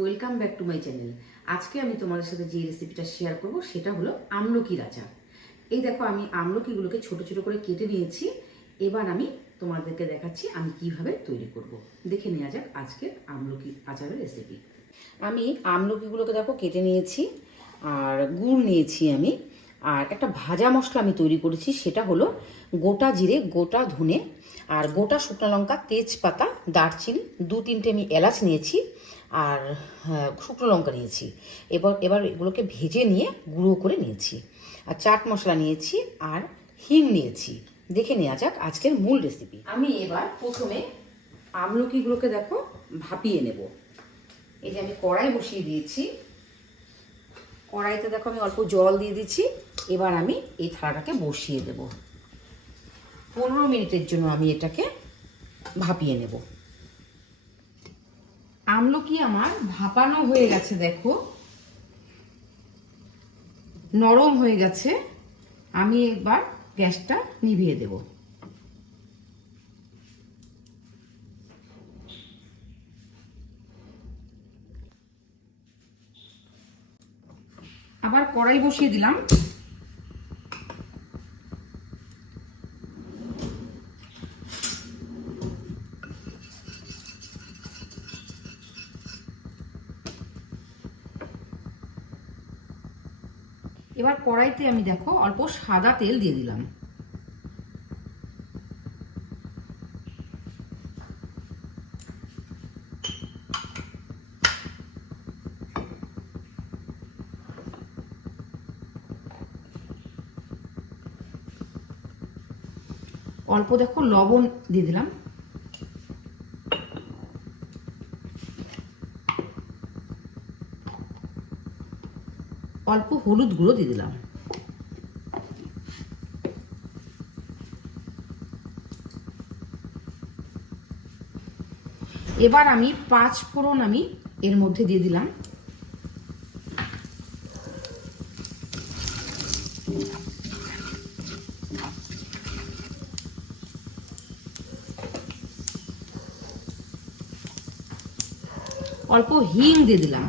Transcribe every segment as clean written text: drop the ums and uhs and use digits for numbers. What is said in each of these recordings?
Welcome back to my channel. আজকে আমি তোমাদের সাথে যে রেসিপিটা শেয়ার করব সেটা হলো আমলকির আচার। এই দেখো আমি আমলকিগুলোকে ছোট ছোট করে কেটে নিয়েছি। এবার আমি তোমাদেরকে দেখাচ্ছি আমি কিভাবে তৈরি করব। দেখে নেওয়া যাক আজকের আমলকি আচারের রেসিপি। আমি আমলকিগুলোকে দেখো কেটে নিয়েছি, আর গুড় নিয়েছি আমি, আর একটা ভাজা মশলা আমি তৈরি করেছি, সেটা হলো গোটা জিরে, গোটা ধনে, আর গোটা শুকনো লঙ্কা, তেজপাতা, দারচিনি, 2-3টে আমি এলাচ নিয়েছি, আর শুকনো লঙ্কা নিয়েছি। এবার এগুলোকে ভেজে নিয়ে গুঁড়ো করে নিয়েছি, আর চাট মশলা নিয়েছি, আর হিং নিয়েছি। দেখে নেওয়া যাক আজকের মূল রেসিপি। আমি এবার প্রথমে আমলকিগুলোকে দেখো ভাপিয়ে নেব। এই যে আমি কড়াই বসিয়ে দিয়েছি, কড়াইতে দেখো আমি অল্প জল দিয়ে দিচ্ছি। এবার আমি এই থালাটাকে বসিয়ে দেব। 15 মিনিটের জন্য আমি এটাকে ভাপিয়ে নেব। আমলকি আমার ভাপানো হয়ে গেছে, দেখো নরম হয়ে গেছে। আমি এবার গ্যাসটা নিভিয়ে দেব। আবার কড়াই বসিয়ে দিলাম। এবার কড়াইতে আমি দেখো অল্প সাদা তেল দিয়ে দিলাম। অল্প দেখো লবণ দিয়ে দিলাম। অল্প হলুদ গুঁড়ো দিয়ে দিলাম। এবার আমি 5 ফোড়ন আমি এর মধ্যে দিয়ে দিলাম। অল্প হিং দিয়ে দিলাম।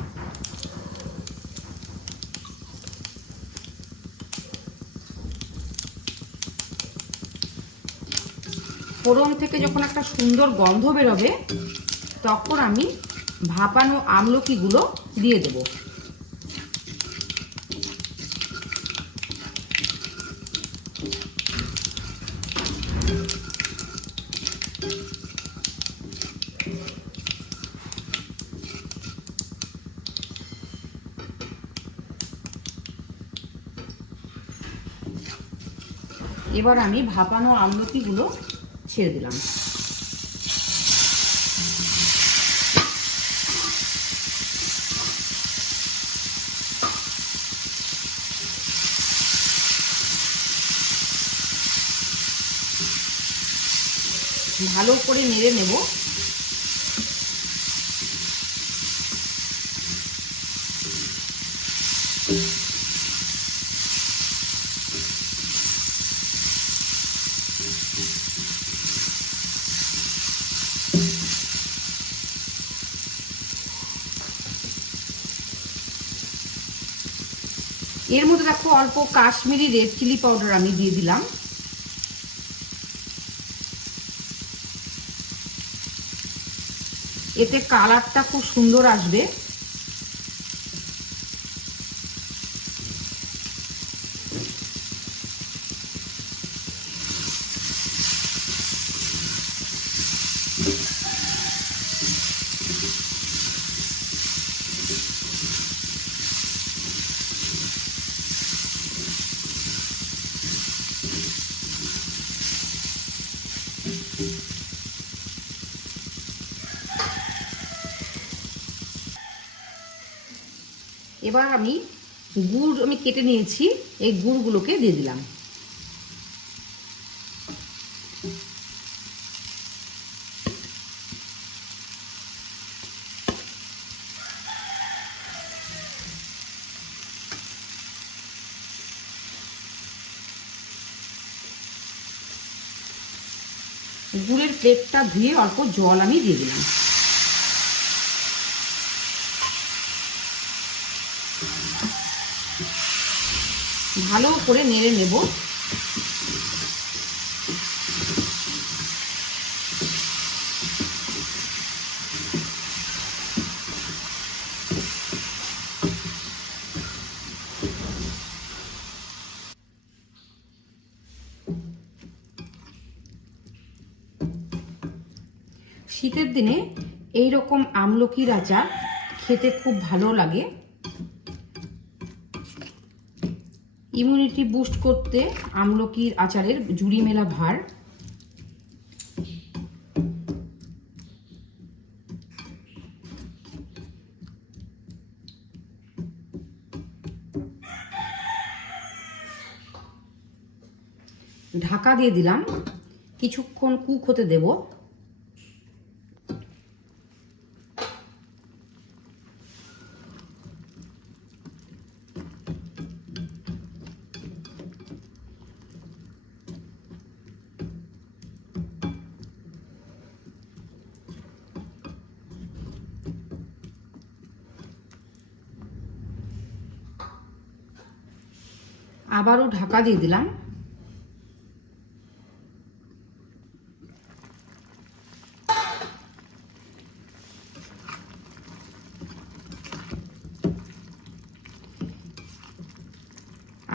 ফোড়ন থেকে যখন একটা সুন্দর গন্ধ বেরোবে তখন আমি ভাপানো আমলকিগুলো দিয়ে দেব। এবার আমি ভাপানো আমলকিগুলো ছেড়ে দিলাম। ভালো করে নেড়ে নেব। এর মধ্যে দেখো অল্প কাশ্মীরি রেড চিলি পাউডার আমি দিয়ে দিলাম। এতে কালারটা খুব সুন্দর আসবে। এবার আমি গুড় আমি কেটে নিয়েছি, এই গুড়গুলোকে দিয়ে দিলাম। গুড়ের প্লেটটা ধুয়ে অল্প জল আমি দিয়ে দিলাম। ভালো করে নেড়ে নেব। শীতের দিনে এই রকম আমলকির আচার খেতে খুব ভালো লাগে। ইমিউনিটি বুস্ট করতে আমলকির আচারের জুড়ি মেলা ভার। ঢাকা দিয়ে দিলাম, কিছুক্ষণ কুক হতে দেব। আবারও ঢাকা দিয়ে দিলাম।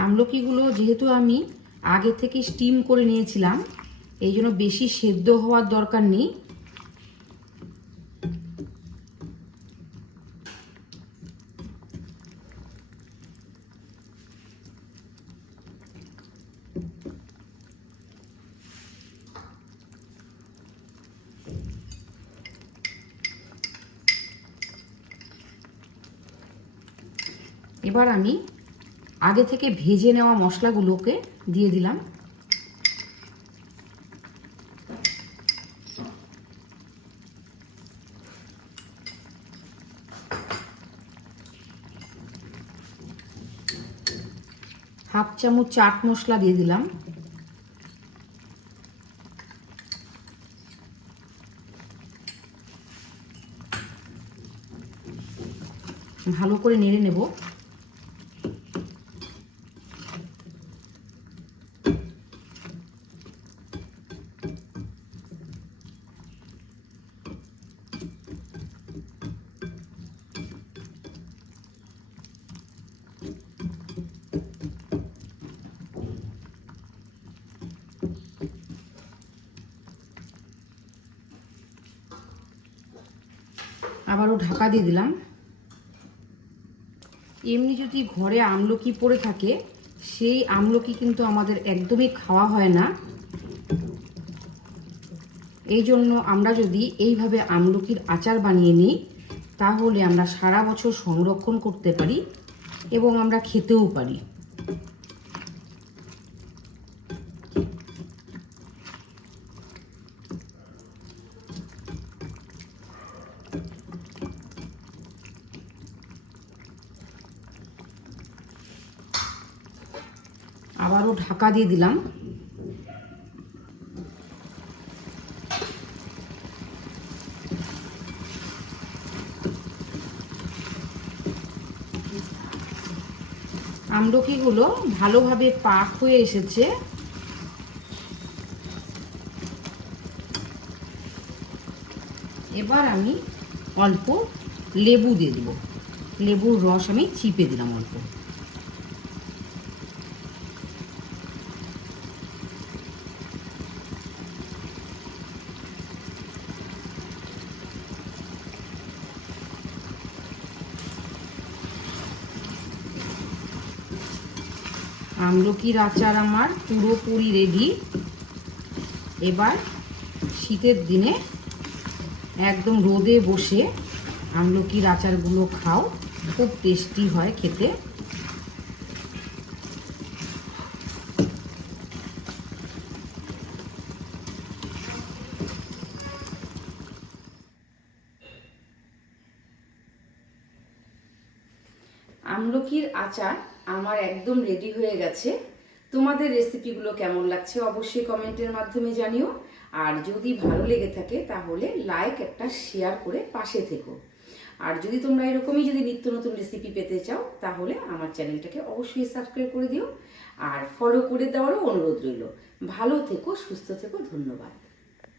আমলকিগুলো যেহেতু আমি আগে থেকে স্টিম করে নিয়েছিলাম, এই জন্য বেশি সেদ্ধ হওয়ার দরকার নেই। এবার আমি আগে থেকে ভেজে নেওয়া মশলাগুলোকে দিয়ে দিলাম। হাফ চামচ চাট মশলা দিয়ে দিলাম। ভালো করে নেড়ে নেব। আবারও ঢাকা দিয়ে দিলাম। এমনি যদি ঘরে আমলকি পড়ে থাকে, সেই আমলকি কিন্তু আমাদের একদমই খাওয়া হয় না। এই জন্য আমরা যদি এইভাবে আমলকির আচার বানিয়ে নিই, তাহলে আমরা সারা বছর সংরক্ষণ করতে পারি এবং আমরা খেতেও পারি। আবারও ঢাকা দিয়ে দিলাম। আমলকিগুলো ভালোভাবে পাক হয়ে এসেছে। এবার আমি অল্প লেবু দিয়ে দেব। লেবুর রস আমি চিপে দিলাম অল্প। আমলকির আচার আমার পুরোপুরি রেডি। এবার শীতের দিনে একদম রোদে বসে আমলকির আচারগুলো খাও, খুব টেস্টি হয় খেতে। আমলকির আচার আমার একদম রেডি হয়ে গেছে। তোমাদের রেসিপিগুলো কেমন লাগছে অবশ্যই কমেন্টের মাধ্যমে জানিও। আর যদি ভালো লেগে থাকে তাহলে লাইক একটা শেয়ার করে পাশে থেকো। আর যদি তোমরা এরকমই যদি নিত্য নতুন রেসিপি পেতে চাও তাহলে আমার চ্যানেলটাকে অবশ্যই সাবস্ক্রাইব করে দিও আর ফলো করে দেওয়ারও অনুরোধ রইল। ভালো থেকো, সুস্থ থেকো, ধন্যবাদ।